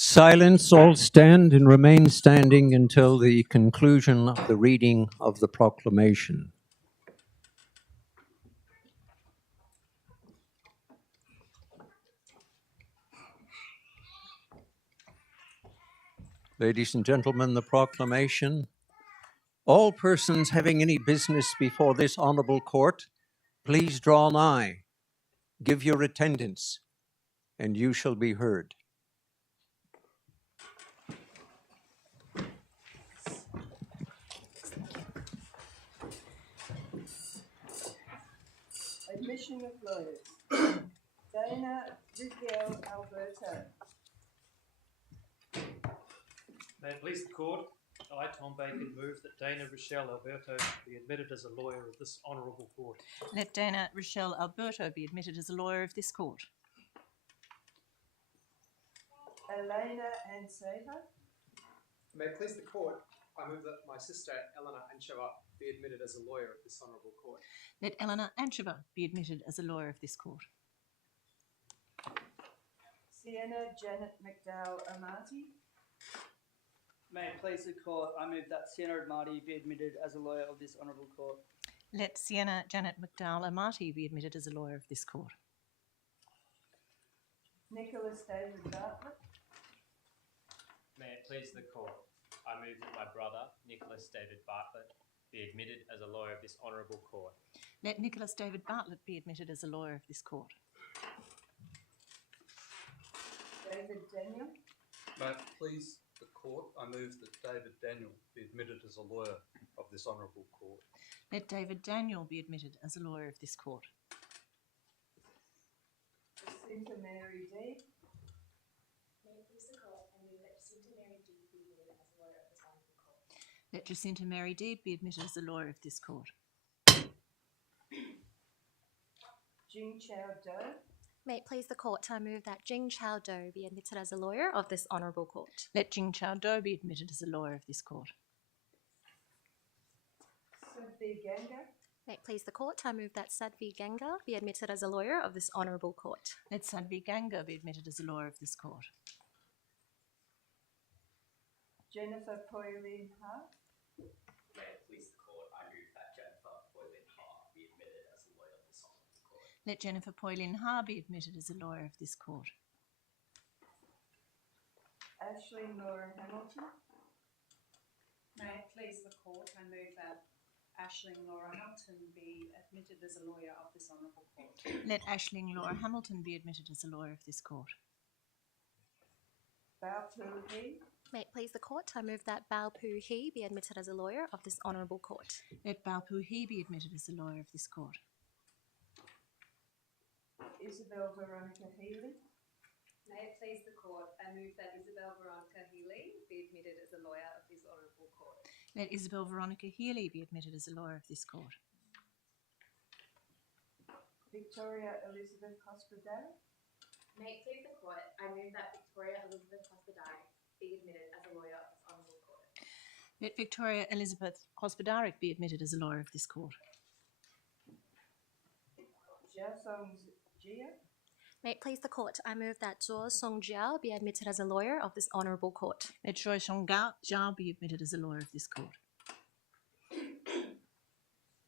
Silence, all stand and remain standing until the conclusion of the reading of the proclamation. Ladies and gentlemen, the proclamation. All persons having any business before this honorable court, please draw nigh, give your attendance, and you shall be heard. Admission of lawyers. Dana Riviere Alberto. May it please the court, I, Tom Bacon, move that Dana Rochelle Alberto be admitted as a lawyer of this honourable court. Let Dana Rochelle Alberto be admitted as a lawyer of this court. Elena Anseva. May it please the court, I move that my sister Eleanor Ancheva be admitted as a lawyer of this honourable court. Let Eleanor Ancheva be admitted as a lawyer of this court. Sienna Janet McDowell Amati. May it please the court, I move that Sienna Amati be admitted as a lawyer of this honourable court. Let Sienna Janet McDowell Amati be admitted as a lawyer of this court. Nicholas David Bartlett. May it please the court, I move that my brother, Nicholas David Bartlett, be admitted as a lawyer of this honourable court. Let Nicholas David Bartlett be admitted as a lawyer of this court. David Daniel. May it please the court, I move that David Daniel be admitted as a lawyer of this honourable court. Let David Daniel be admitted as a lawyer of this court. Jacinta Mary D. May it please the court, I move that Jacinta Mary D be admitted as a lawyer of this honourable court. Let Jacinta Mary Deeb be admitted as a lawyer of this court. Jing Chao Do. May it please the court, I move that Jing Chao Do be admitted as a lawyer of this honourable court. Let Jing Chao Do be admitted as a lawyer of this court. Sudvi Ganga. May it please the court, I move that Sadvi Ganga be admitted as a lawyer of this honourable court. Let Sadvi Ganga be admitted as a lawyer of this court. Jennifer Poylin Ha. May it please the court, I move that Jennifer Poylin Ha be admitted as a lawyer of this honourable court. Let Jennifer Poylin Ha be admitted as a lawyer of this court. Ashley Laura Hamilton. May it please the court, I move that Aisling Laura Hamilton be admitted as a lawyer of this honourable court. Let Aisling Laura Hamilton be admitted as a lawyer of this court. Bao Pu He. May it please the court, I move that Bao Pu He be admitted as a lawyer of this honourable court. Let Bao Pu He be admitted as a lawyer of this court. Isabel Veronica Healy. May it please the court, I move that Isabel Veronica Healy be admitted as a lawyer of this honourable court. Let Isabel Veronica Healy be admitted as a lawyer of this court. Victoria Elizabeth Hospodar. May it please the court, I move that Victoria Elizabeth Hospodaric be admitted as a lawyer of this honourable court. Let Victoria Elizabeth Hospodaric be admitted as a lawyer of this court. Jia Song Jia. May it please the court, I move that Zhuo Song Jiao be admitted as a lawyer of this honourable court. Let Zhuo Song Jiao be admitted as a lawyer of this court.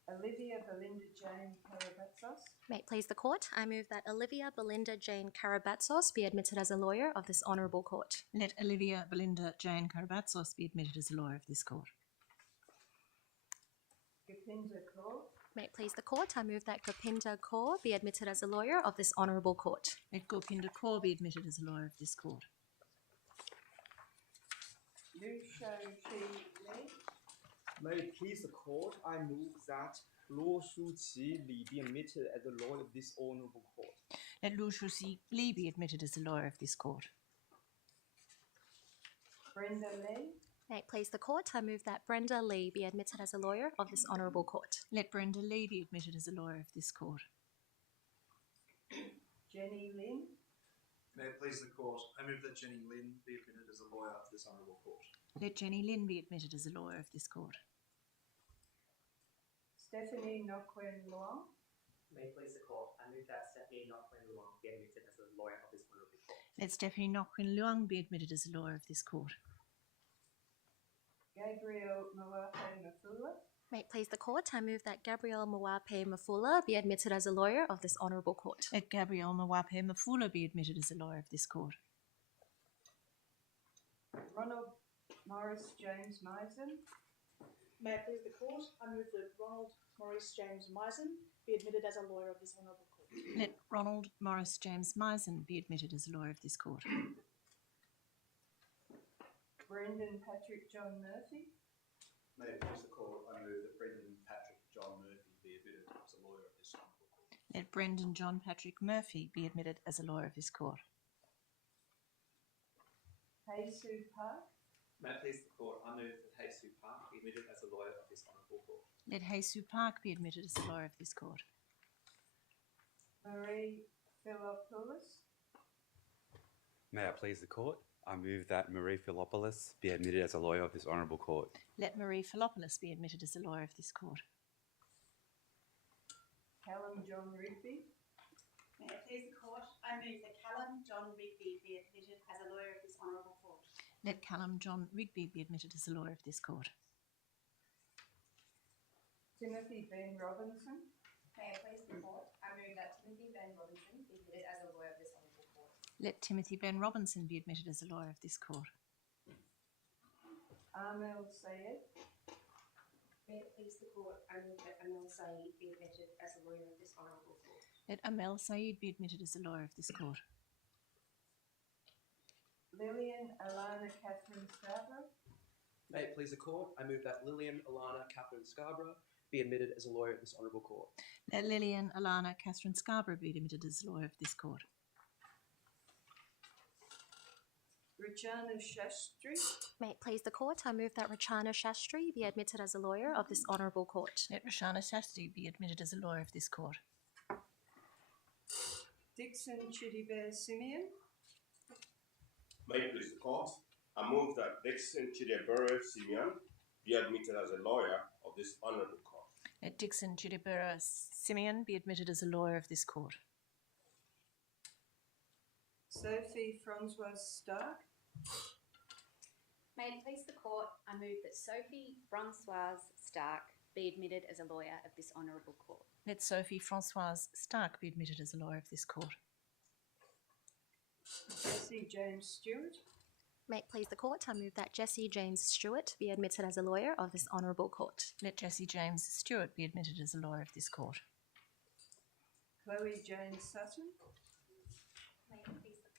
Olivia Belinda Jane Karabatsos. May it please the court, I move that Olivia Belinda Jane Karabatsos be admitted as a lawyer of this honourable court. Let Olivia Belinda Jane Karabatsos be admitted as a lawyer of this court. Gopinda Kaur. May it please the court, I move that Gopinda Kaur be admitted as a lawyer of this honourable court. Let Gopinda Kaur be admitted as a lawyer of this court. Liu Shou Chi Li. May it please the court, I move that Luo Shuqi Li be admitted as a lawyer of this honourable court. Let Luo Shuqi Li be admitted as a lawyer of this court. Brenda Lee. May it please the court, I move that Brenda Lee be admitted as a lawyer of this honourable court. Let Brenda Lee be admitted as a lawyer of this court. Jenny Lin. May it please the court, I move that Jenny Lin be admitted as a lawyer of this honourable court. Let Jenny Lin be admitted as a lawyer of this court. Stephanie Nokwen Luong. May it please the court, I move that Stephanie Nokwen Luong be admitted as a lawyer of this honourable court. Let Stephanie Nokwin Luang be admitted as a lawyer of this court. Gabriel Mawate Mafula. May it please the court, I move that Gabrielle Mwape Mafula be admitted as a lawyer of this honourable court. Let Gabrielle Mwape Mafula be admitted as a lawyer of this court. Ronald Morris James Misen. May it please the court, I move that Ronald Maurice James Misen be admitted as a lawyer of this honourable court. Let Ronald Morris James Misen be admitted as a lawyer of this court. Brendan Patrick John Murphy. May it please the court, I move that Brendan Patrick John Murphy be admitted as a lawyer of this honourable court. Let Brendan John Patrick Murphy be admitted as a lawyer of this court. Heisu Park. May it please the court, I move that Heisu Park be admitted as a lawyer of this honourable court. Let Heisu Park be admitted as a lawyer of this court. Marie Philopoulos. May I please the court? I move that Marie Philopoulos be admitted as a lawyer of this honourable court. Let Marie Philopoulos be admitted as a lawyer of this court. Callum John Rigby. May it please the court, I move that Callum John Rigby be admitted as a lawyer of this honourable court. Let Callum John Rigby be admitted as a lawyer of this court. Timothy Ben Robinson. May it please the court, I move that Timothy Ben Robinson be admitted as a lawyer of this honourable court. Let Timothy Ben Robinson be admitted as a lawyer of this court. Amel Sayed. May it please the court, I move that Amel Sayed be admitted as a lawyer of this honourable court. Let Amel Saeed be admitted as a lawyer of this court. Lillian Alana Catherine Scarborough. May it please the court, I move that Lillian Alana Catherine Scarborough be admitted as a lawyer of this honourable court. Let Lillian Alana Catherine Scarborough be admitted as a lawyer of this court. Rachana Shastri. May it please the court, I move that Rachana Shastri be admitted as a lawyer of this honourable court. Let Rachana Shastri be admitted as a lawyer of this court. Dixon Chidibear Simeon. May it please the court, I move that Dixon Chidebere Simeon be admitted as a lawyer of this honourable court. Let Dixon Chidebere Simeon be admitted as a lawyer of this court. Sophie Francoise Stark. May it please the court, I move that Sophie Francoise Stark be admitted as a lawyer of this honourable court. Let Sophie Francoise Stark be admitted as a lawyer of this court. Jesse James Stewart. May it please the court, I move that Jesse James Stewart be admitted as a lawyer of this honourable court. Let Jesse James Stewart be admitted as a lawyer of this court. Chloe Jane Sutton. May it please the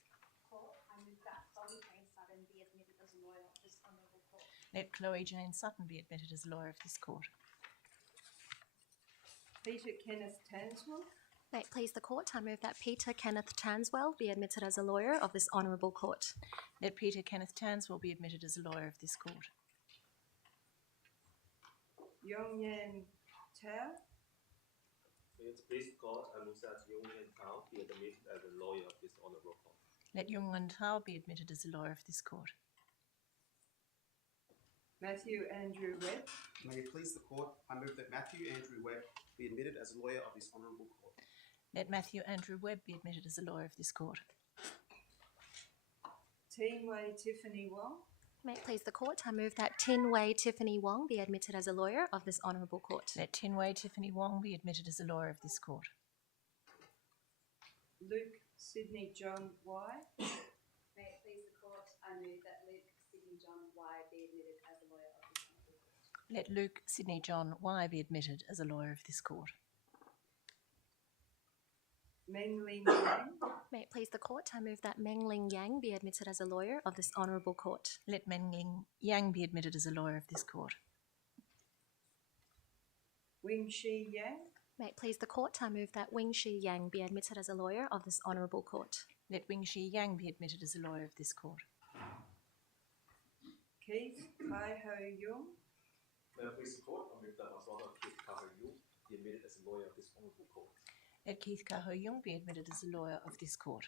court, I move that Chloe Jane Sutton be admitted as a lawyer of this honourable court. Let Chloe Jane Sutton be admitted as a lawyer of this court. Peter Kenneth Tanswell. May it please the court, I move that Peter Kenneth Tanswell be admitted as a lawyer of this honourable court. Let Peter Kenneth Tanswell be admitted as a lawyer of this court. Yong Yan Tao. May it please the court, I move that Yong Yan Tao be admitted as a lawyer of this honourable court. Let Yong Yan Tao be admitted as a lawyer of this court. Matthew Andrew Webb. May it please the court, I move that Matthew Andrew Webb be admitted as a lawyer of this honourable court. Let Matthew Andrew Webb be admitted as a lawyer of this court. Tin Wei Tiffany Wong. May it please the court, I move that Tin Wei Tiffany Wong be admitted as a lawyer of this honourable court. Let Tin Wei Tiffany Wong be admitted as a lawyer of this court. Luke Sydney John Y. May it please the court, I move that Luke Sydney John Y be admitted as a lawyer of this honourable court. Let Luke Sydney John Y be admitted as a lawyer of this court. Meng Ling Yang. May it please the court, I move that Meng Ling Yang be admitted as a lawyer of this honourable court. Let Meng Ling Yang be admitted as a lawyer of this court. Wing Shi Yang. May it please the court, I move that Wing Shi Yang be admitted as a lawyer of this honourable court. Let Wing Shi Yang be admitted as a lawyer of this court. Keith Kai Ho Yung. May it please the court, I move that my brother Keith Kaho-Yung be admitted as a lawyer of this honourable court. Let Keith Kaho-Yung be admitted as a lawyer of this court.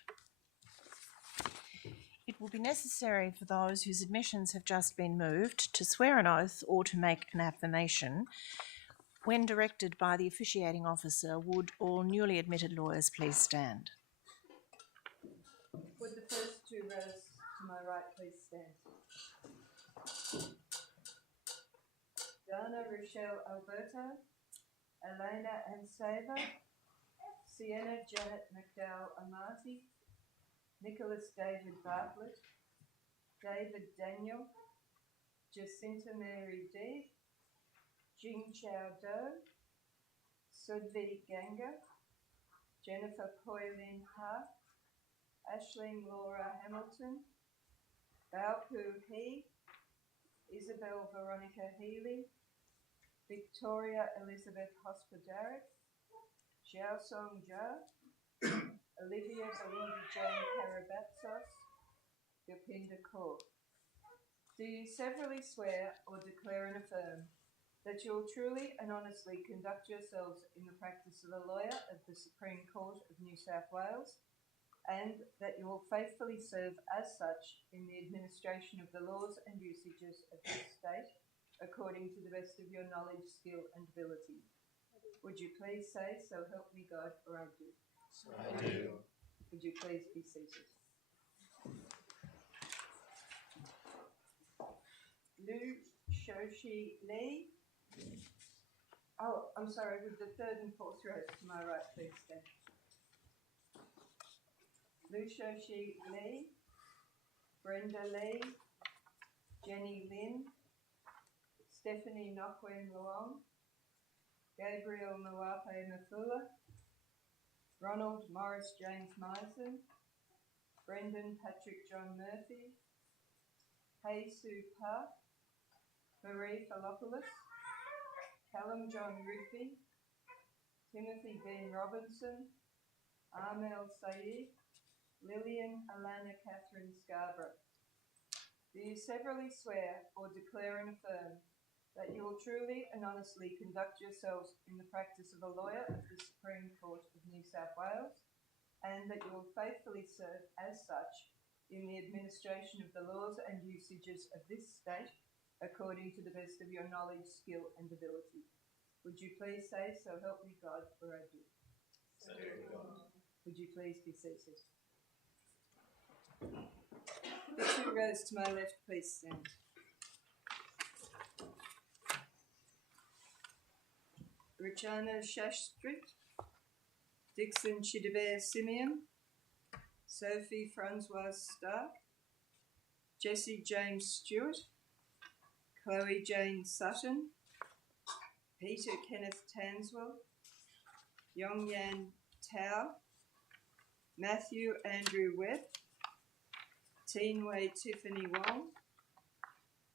It will be necessary for those whose admissions have just been moved to swear an oath or to make an affirmation. When directed by the officiating officer, would all newly admitted lawyers please stand? Would the first two rows to my right, please stand. Dana Rochelle Alberto, Elena Ansava, Sienna Janet McDowell Amati, Nicholas David Bartlett, David Daniel, Jacinta Mary Deed, Jing Chao Do, Sudvi Ganga, Jennifer Poylin Ha, Aisling Laura Hamilton, Baopu He, Isabel Veronica Healy, Victoria Elizabeth Hospodaric, Xiao Song Jia, Olivia Belinda Jane Karabatsos, Gopinda Kaur. Do you severally swear or declare and affirm that you will truly and honestly conduct yourselves in the practice of a lawyer of the Supreme Court of New South Wales, and that you will faithfully serve as such in the administration of the laws and usages of this state, according to the best of your knowledge, skill and ability? Would you please say, so help me God, or I do? So I do. Would you please be seated? Lu Shoshi Lee. Oh, I'm sorry, with the third and fourth rows to my right, please stand. Lu Shoshi Lee, Brenda Lee, Jenny Lin, Stephanie Nokwen Luong, Gabriel Muape Mafula, Ronald Morris James Myson, Brendan Patrick John Murphy, Hey Sue Park, Marie Philopoulos, Callum John Rigby, Timothy Ben Robinson, Armel Saeed, Lillian Alana Catherine Scarborough. Do you severally swear or declare and affirm that you will truly and honestly conduct yourselves in the practice of a lawyer of the Supreme Court of New South Wales, and that you will faithfully serve as such in the administration of the laws and usages of this state, according to the best of your knowledge, skill and ability? Would you please say, so help me God, or I do? So help me God. Would you please be seated? The two rows to my left, please stand. Richana Shashstrit, Dixon Chidibear Simeon, Sophie Francoise Stark, Jessie James Stewart, Chloe Jane Sutton, Peter Kenneth Tanswell, Yong Yan Tao, Matthew Andrew Webb, Teenway Tiffany Wong,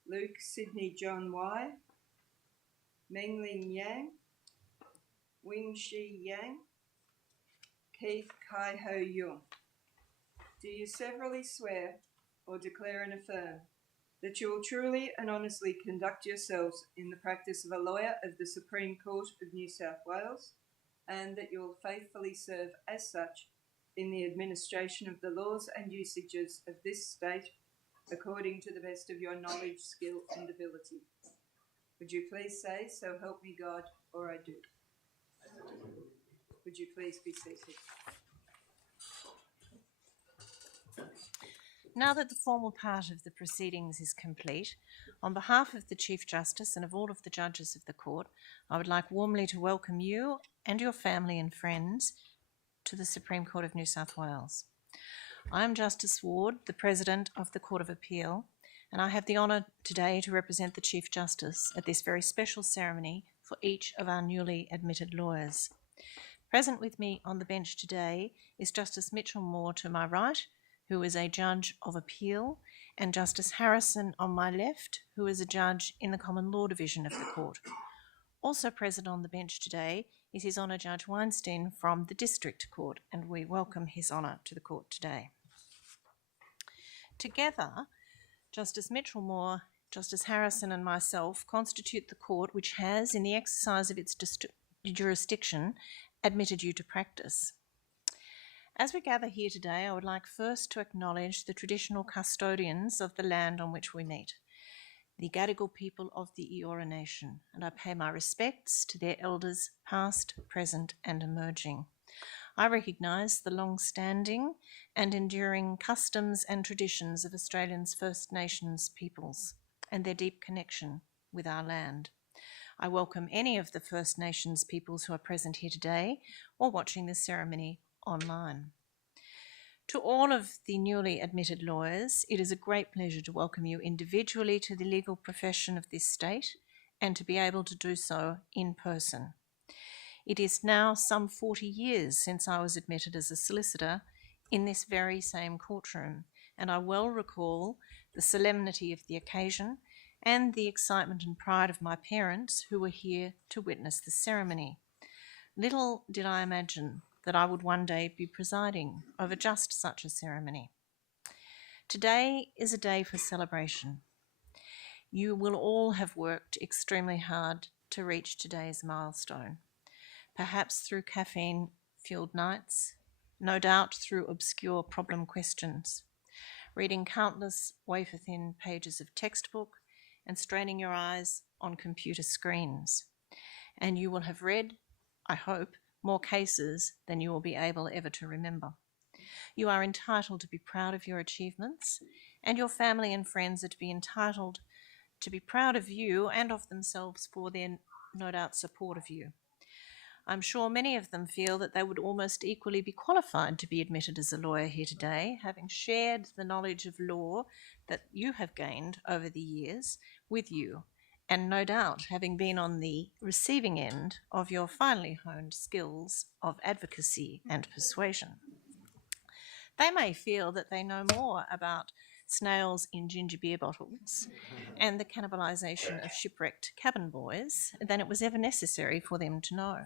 Luke Sydney John Y, Mengling Yang, Wing Shi Yang, Keith Kai Ho Yung. Do you severally swear or declare and affirm that you will truly and honestly conduct yourselves in the practice of a lawyer of the Supreme Court of New South Wales, and that you will faithfully serve as such in the administration of the laws and usages of this state, according to the best of your knowledge, skill and ability? Would you please say, so help me God, or I do? Would you please be seated? Now that the formal part of the proceedings is complete, on behalf of the Chief Justice and of all of the judges of the court, I would like warmly to welcome you and your family and friends to the Supreme Court of New South Wales. I am Justice Ward, the President of the Court of Appeal, and I have the honour today to represent the Chief Justice at this very special ceremony for each of our newly admitted lawyers. Present with me on the bench today is Justice Mitchell Moore to my right, who is a Judge of Appeal, and Justice Harrison on my left, who is a Judge in the Common Law Division of the Court. Also present on the bench today is His Honour Judge Weinstein from the District Court, and we welcome His Honour to the Court today. Together, Justice Mitchell Moore, Justice Harrison and myself constitute the Court which has, in the exercise of its jurisdiction, admitted you to practice. As we gather here today, I would like first to acknowledge the traditional custodians of the land on which we meet, the Gadigal people of the Eora Nation, and I pay my respects to their elders past, present and emerging. I recognise the long-standing and enduring customs and traditions of Australia's First Nations peoples and their deep connection with our land. I welcome any of the First Nations peoples who are present here today or watching this ceremony online. To all of the newly admitted lawyers, it is a great pleasure to welcome you individually to the legal profession of this state and to be able to do so in person. It is now some 40 years since I was admitted as a solicitor in this very same courtroom, and I well recall the solemnity of the occasion and the excitement and pride of my parents who were here to witness the ceremony. Little did I imagine that I would one day be presiding over just such a ceremony. Today is a day for celebration. You will all have worked extremely hard to reach today's milestone, perhaps through caffeine-fueled nights, no doubt through obscure problem questions, reading countless wafer-thin pages of textbook and straining your eyes on computer screens. And you will have read, I hope, more cases than you will be able ever to remember. You are entitled to be proud of your achievements, and your family and friends are to be entitled to be proud of you and of themselves for their, no doubt, support of you. I'm sure many of them feel that they would almost equally be qualified to be admitted as a lawyer here today, having shared the knowledge of law that you have gained over the years with you, and no doubt having been on the receiving end of your finely honed skills of advocacy and persuasion. They may feel that they know more about snails in ginger beer bottles and the cannibalisation of shipwrecked cabin boys than it was ever necessary for them to know.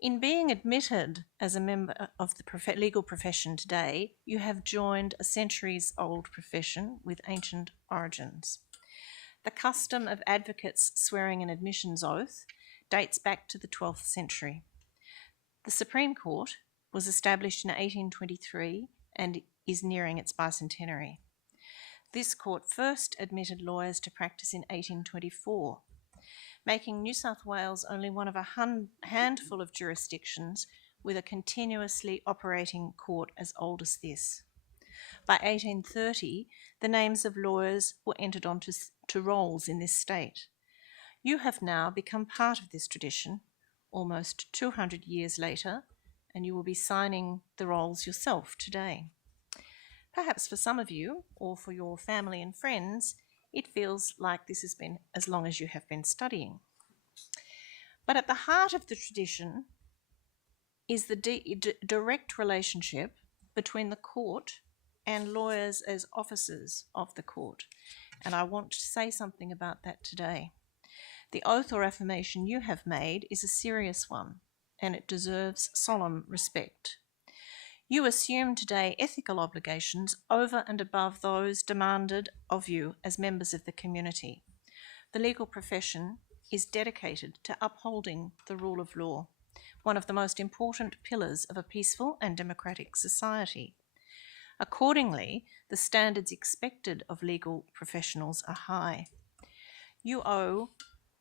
In being admitted as a member of the legal profession today, you have joined a centuries-old profession with ancient origins. The custom of advocates swearing an admissions oath dates back to the 12th century. The Supreme Court was established in 1823 and is nearing its bicentenary. This court first admitted lawyers to practice in 1824, making New South Wales only one of a handful of jurisdictions with a continuously operating court as old as this. By 1830, the names of lawyers were entered onto rolls in this state. You have now become part of this tradition, almost 200 years later, and you will be signing the rolls yourself today. Perhaps for some of you, or for your family and friends, it feels like this has been as long as you have been studying. But at the heart of the tradition is the direct relationship between the court and lawyers as officers of the court, and I want to say something about that today. The oath or affirmation you have made is a serious one, and it deserves solemn respect. You assume today ethical obligations over and above those demanded of you as members of the community. The legal profession is dedicated to upholding the rule of law, one of the most important pillars of a peaceful and democratic society. Accordingly, the standards expected of legal professionals are high. You owe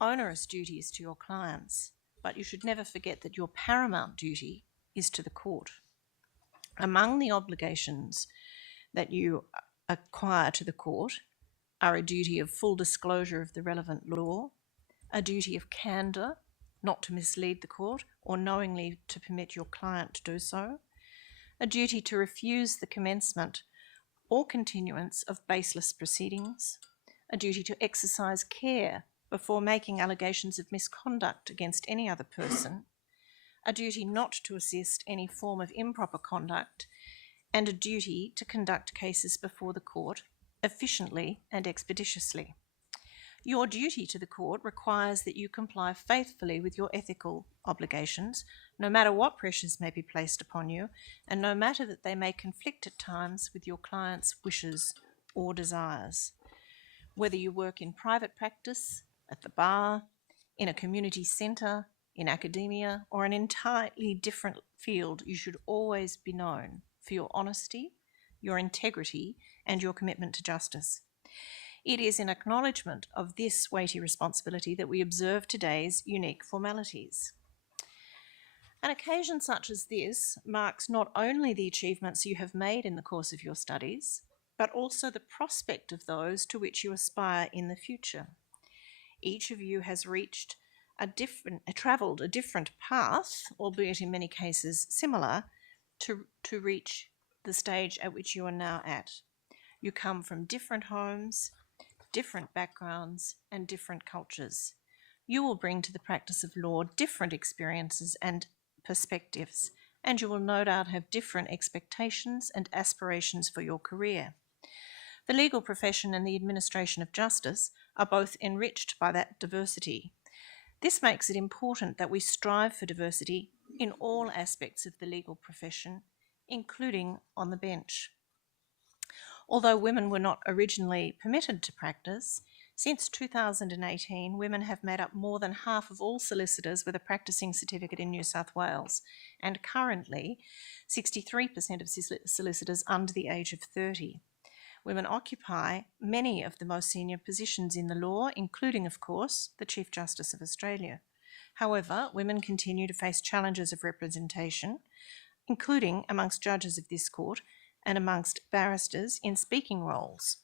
onerous duties to your clients, but you should never forget that your paramount duty is to the court. Among the obligations that you acquire to the court are a duty of full disclosure of the relevant law, a duty of candour, not to mislead the court or knowingly to permit your client to do so, a duty to refuse the commencement or continuance of baseless proceedings, a duty to exercise care before making allegations of misconduct against any other person, a duty not to assist any form of improper conduct, and a duty to conduct cases before the court efficiently and expeditiously. Your duty to the court requires that you comply faithfully with your ethical obligations, no matter what pressures may be placed upon you, and no matter that they may conflict at times with your client's wishes or desires. Whether you work in private practice, at the bar, in a community centre, in academia, or an entirely different field, you should always be known for your honesty, your integrity, and your commitment to justice. It is in acknowledgement of this weighty responsibility that we observe today's unique formalities. An occasion such as this marks not only the achievements you have made in the course of your studies, but also the prospect of those to which you aspire in the future. Each of you has travelled a different path, albeit in many cases similar, to reach the stage at which you are now at. You come from different homes, different backgrounds, and different cultures. You will bring to the practice of law different experiences and perspectives, and you will no doubt have different expectations and aspirations for your career. The legal profession and the administration of justice are both enriched by that diversity. This makes it important that we strive for diversity in all aspects of the legal profession, including on the bench. Although women were not originally permitted to practice, since 2018, women have made up more than half of all solicitors with a practicing certificate in New South Wales, and currently 63% of solicitors under the age of 30. Women occupy many of the most senior positions in the law, including, of course, the Chief Justice of Australia. However, women continue to face challenges of representation, including amongst judges of this court and amongst barristers in speaking roles.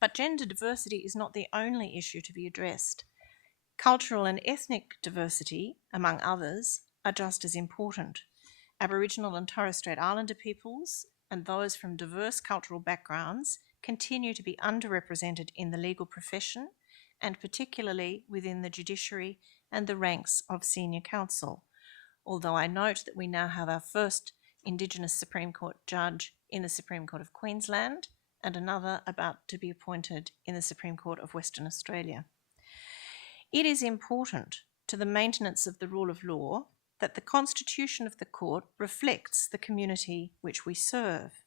But gender diversity is not the only issue to be addressed. Cultural and ethnic diversity, among others, are just as important. Aboriginal and Torres Strait Islander peoples and those from diverse cultural backgrounds continue to be underrepresented in the legal profession, and particularly within the judiciary and the ranks of senior counsel. Although I note that we now have our first Indigenous Supreme Court judge in the Supreme Court of Queensland and another about to be appointed in the Supreme Court of Western Australia. It is important to the maintenance of the rule of law that the constitution of the court reflects the community which we serve.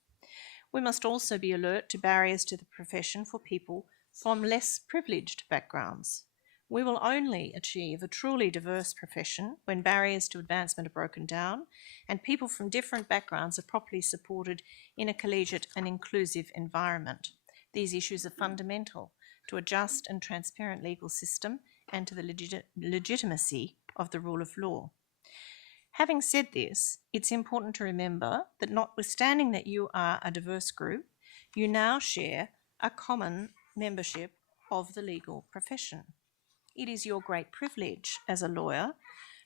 We must also be alert to barriers to the profession for people from less privileged backgrounds. We will only achieve a truly diverse profession when barriers to advancement are broken down and people from different backgrounds are properly supported in a collegiate and inclusive environment. These issues are fundamental to a just and transparent legal system and to the legitimacy of the rule of law. Having said this, it's important to remember that notwithstanding that you are a diverse group, you now share a common membership of the legal profession. It is your great privilege as a lawyer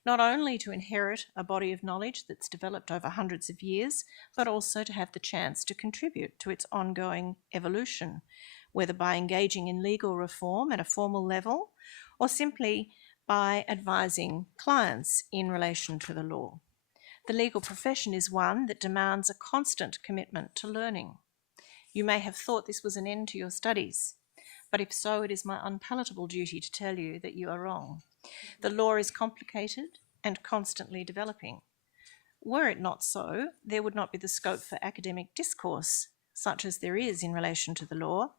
not only to inherit a body of knowledge that's developed over hundreds of years, but also to have the chance to contribute to its ongoing evolution, whether by engaging in legal reform at a formal level or simply by advising clients in relation to the law. The legal profession is one that demands a constant commitment to learning. You may have thought this was an end to your studies, but if so, it is my unpalatable duty to tell you that you are wrong. The law is complicated and constantly developing. Were it not so, there would not be the scope for academic discourse, such as there is in relation to the law,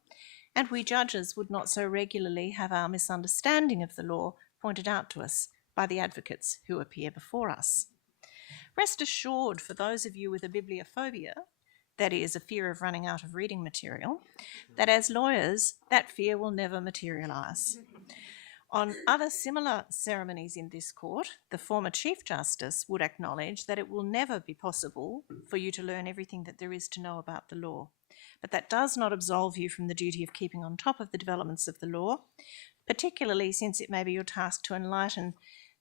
and we judges would not so regularly have our misunderstanding of the law pointed out to us by the advocates who appear before us. Rest assured, for those of you with a bibliophobia, that is, a fear of running out of reading material, that as lawyers, that fear will never materialise. On other similar ceremonies in this court, the former Chief Justice would acknowledge that it will never be possible for you to learn everything that there is to know about the law. But that does not absolve you from the duty of keeping on top of the developments of the law, particularly since it may be your task to enlighten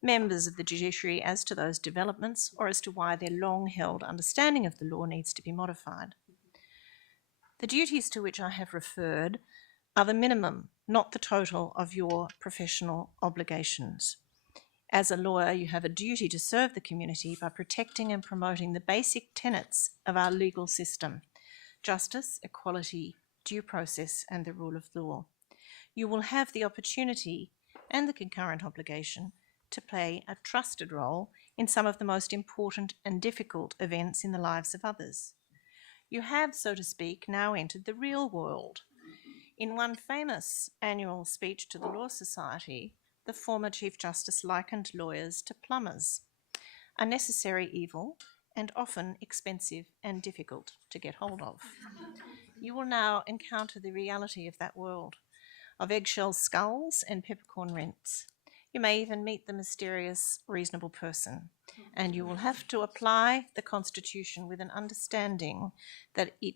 members of the judiciary as to those developments or as to why their long-held understanding of the law needs to be modified. The duties to which I have referred are the minimum, not the total, of your professional obligations. As a lawyer, you have a duty to serve the community by protecting and promoting the basic tenets of our legal system: justice, equality, due process, and the rule of law. You will have the opportunity and the concurrent obligation to play a trusted role in some of the most important and difficult events in the lives of others. You have, so to speak, now entered the real world. In one famous annual speech to the Law Society, the former Chief Justice likened lawyers to plumbers, a necessary evil and often expensive and difficult to get hold of. You will now encounter the reality of that world, of eggshell skulls and peppercorn rents. You may even meet the mysterious, reasonable person, and you will have to apply the Constitution with an understanding that it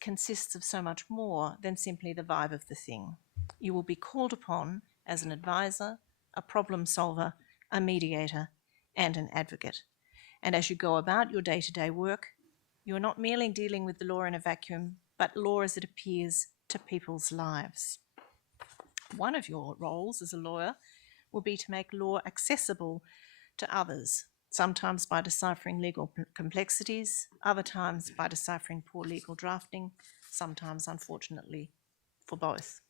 consists of so much more than simply the vibe of the thing. You will be called upon as an advisor, a problem solver, a mediator, and an advocate. And as you go about your day-to-day work, you are not merely dealing with the law in a vacuum, but law as it appears to people's lives. One of your roles as a lawyer will be to make law accessible to others, sometimes by deciphering legal complexities, other times by deciphering poor legal drafting, sometimes, unfortunately, for both.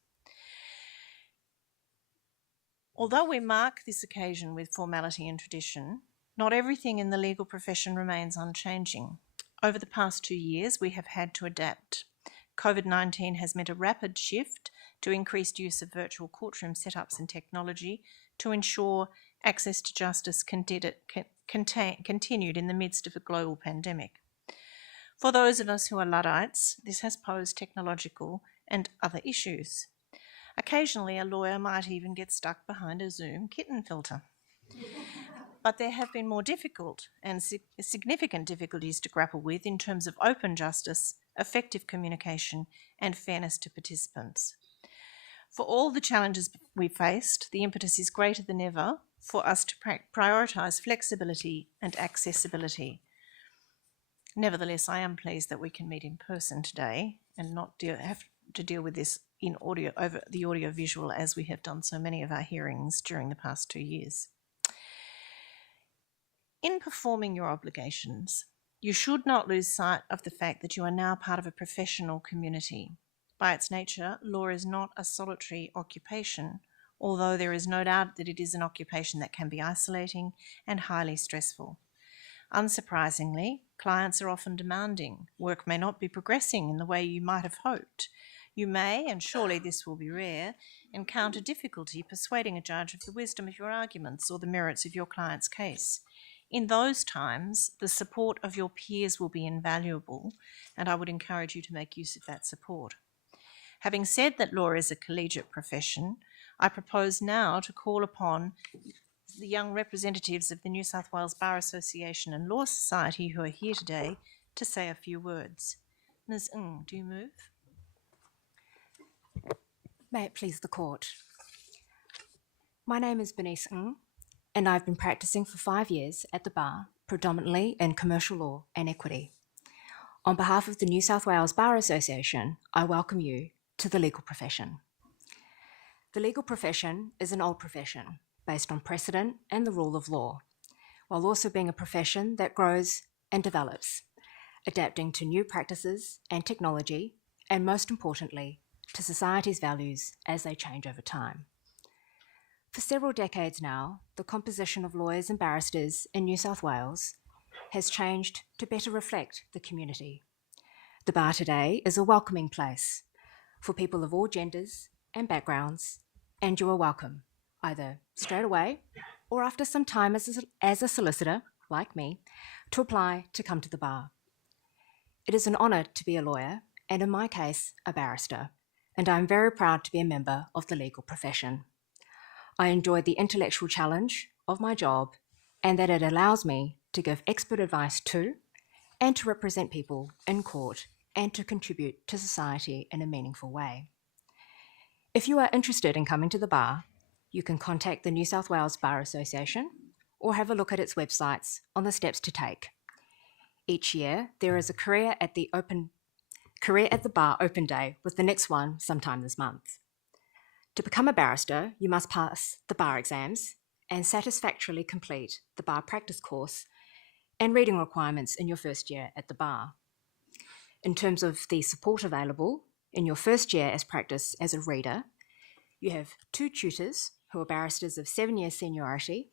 Although we mark this occasion with formality and tradition, not everything in the legal profession remains unchanging. Over the past 2 years, we have had to adapt. COVID-19 has meant a rapid shift to increased use of virtual courtroom setups and technology to ensure access to justice continued in the midst of a global pandemic. For those of us who are Luddites, this has posed technological and other issues. Occasionally, a lawyer might even get stuck behind a Zoom kitten filter. But there have been more difficult and significant difficulties to grapple with in terms of open justice, effective communication, and fairness to participants. For all the challenges we faced, the impetus is greater than ever for us to prioritise flexibility and accessibility. Nevertheless, I am pleased that we can meet in person today and not have to deal with this in audio over the audio-visual as we have done so many of our hearings during the past 2 years. In performing your obligations, you should not lose sight of the fact that you are now part of a professional community. By its nature, law is not a solitary occupation, although there is no doubt that it is an occupation that can be isolating and highly stressful. Unsurprisingly, clients are often demanding. Work may not be progressing in the way you might have hoped. You may, and surely this will be rare, encounter difficulty persuading a judge of the wisdom of your arguments or the merits of your client's case. In those times, the support of your peers will be invaluable, and I would encourage you to make use of that support. Having said that law is a collegiate profession, I propose now to call upon the young representatives of the New South Wales Bar Association and Law Society who are here today to say a few words. Ms. Ng, do you move? May it please the Court. My name is Bernice Ng, and I've been practicing for 5 years at the bar, predominantly in commercial law and equity. On behalf of the New South Wales Bar Association, I welcome you to the legal profession. The legal profession is an old profession based on precedent and the rule of law, while also being a profession that grows and develops, adapting to new practices and technology, and most importantly, to society's values as they change over time. For several decades now, the composition of lawyers and barristers in New South Wales has changed to better reflect the community. The bar today is a welcoming place for people of all genders and backgrounds, and you are welcome, either straight away or after some time as a solicitor, like me, to apply to come to the bar. It is an honour to be a lawyer, and in my case, a barrister, and I am very proud to be a member of the legal profession. I enjoy the intellectual challenge of my job and that it allows me to give expert advice to and to represent people in court and to contribute to society in a meaningful way. If you are interested in coming to the bar, you can contact the New South Wales Bar Association or have a look at its websites on the steps to take. Each year, there is a Career at the Bar Open Day, with the next one sometime this month. To become a barrister, you must pass the bar exams and satisfactorily complete the bar practice course and reading requirements in your first year at the bar. In terms of the support available, in your first year as practice as a reader, you have 2 tutors who are barristers of 7 years seniority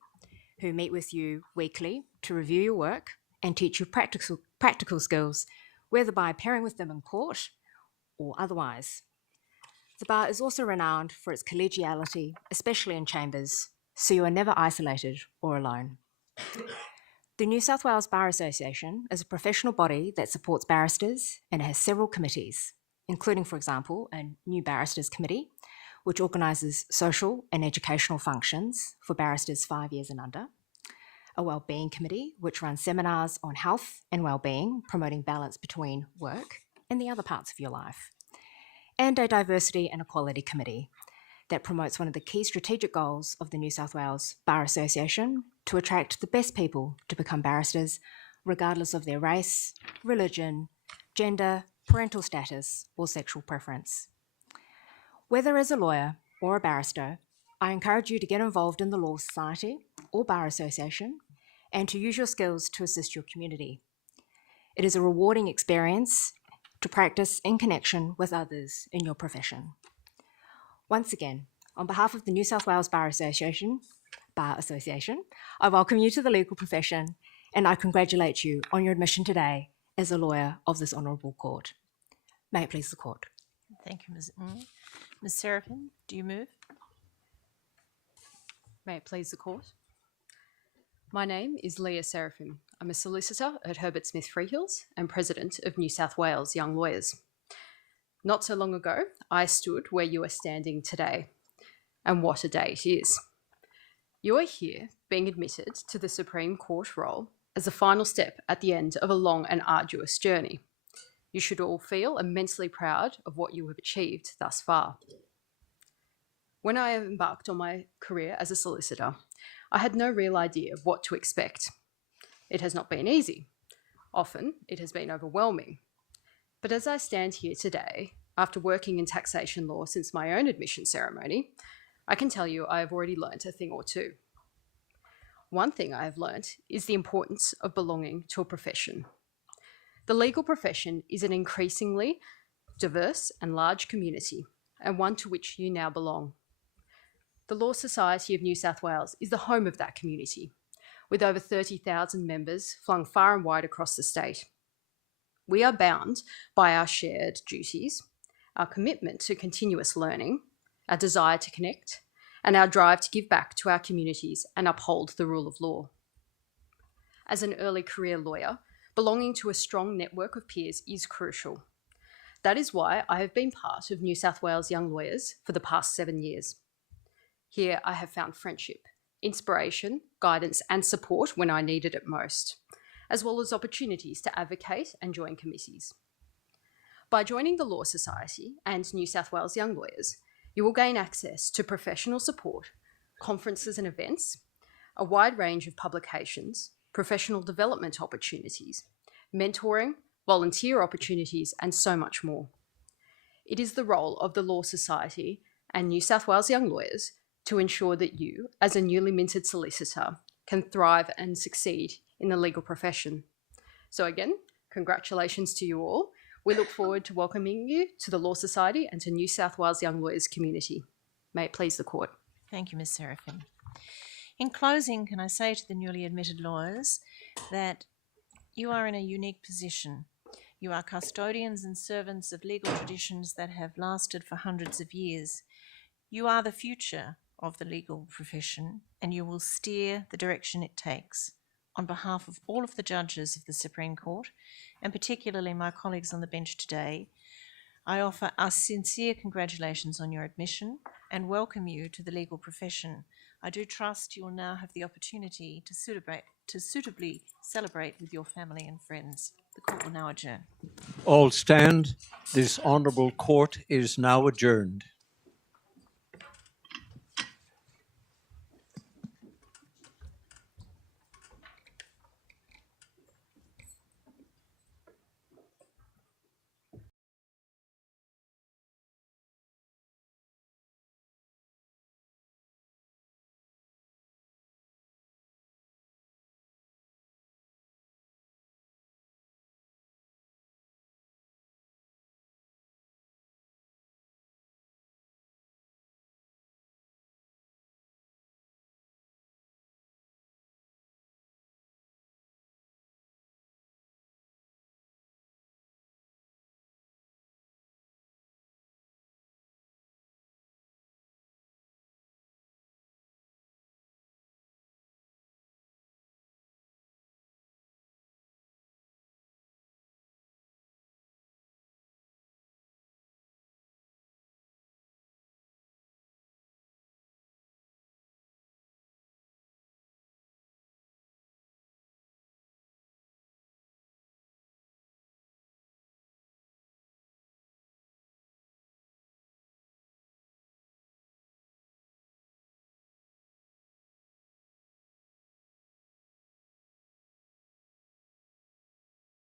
who meet with you weekly to review your work and teach you practical skills, whether by appearing with them in court or otherwise. The bar is also renowned for its collegiality, especially in chambers, so you are never isolated or alone. The New South Wales Bar Association is a professional body that supports barristers and has several committees, including, for example, a new barristers committee, which organises social and educational functions for barristers 5 years and under, a wellbeing committee, which runs seminars on health and wellbeing, promoting balance between work and the other parts of your life, and a diversity and equality committee that promotes one of the key strategic goals of the New South Wales Bar Association to attract the best people to become barristers, regardless of their race, religion, gender, parental status, or sexual preference. Whether as a lawyer or a barrister, I encourage you to get involved in the Law Society or Bar Association and to use your skills to assist your community. It is a rewarding experience to practice in connection with others in your profession. Once again, on behalf of the New South Wales Bar Association, I welcome you to the legal profession and I congratulate you on your admission today as a lawyer of this honourable court. May it please the court. Thank you, Ms. Ng. Ms. Seraphin, do you move? May it please the court. My name is Leah Seraphin. I'm a solicitor at Herbert Smith Freehills and president of New South Wales Young Lawyers. Not so long ago, I stood where you are standing today. And what a day it is. You are here being admitted to the Supreme Court role as the final step at the end of a long and arduous journey. You should all feel immensely proud of what you have achieved thus far. When I embarked on my career as a solicitor, I had no real idea of what to expect. It has not been easy. Often, it has been overwhelming. But as I stand here today, after working in taxation law since my own admission ceremony, I can tell you I have already learnt a thing or two. One thing I have learnt is the importance of belonging to a profession. The legal profession is an increasingly diverse and large community, and one to which you now belong. The Law Society of New South Wales is the home of that community, with over 30,000 members flung far and wide across the state. We are bound by our shared duties, our commitment to continuous learning, our desire to connect, and our drive to give back to our communities and uphold the rule of law. As an early career lawyer, belonging to a strong network of peers is crucial. That is why I have been part of New South Wales Young Lawyers for the past 7 years. Here I have found friendship, inspiration, guidance and support when I needed it most, as well as opportunities to advocate and join committees. By joining the Law Society and New South Wales Young Lawyers, you will gain access to professional support, conferences and events, a wide range of publications, professional development opportunities, mentoring, volunteer opportunities, and so much more. It is the role of the Law Society and New South Wales Young Lawyers to ensure that you, as a newly minted solicitor, can thrive and succeed in the legal profession. So again, congratulations to you all. We look forward to welcoming you to the Law Society and to New South Wales Young Lawyers community. May it please the court. Thank you, Ms. Seraphin. In closing, can I say to the newly admitted lawyers that you are in a unique position. You are custodians and servants of legal traditions that have lasted for hundreds of years. You are the future of the legal profession, and you will steer the direction it takes. On behalf of all of the judges of the Supreme Court, and particularly my colleagues on the bench today, I offer us sincere congratulations on your admission and welcome you to the legal profession. I do trust you will now have the opportunity to suitably celebrate with your family and friends. The court will now adjourn. All stand. This honourable court is now adjourned.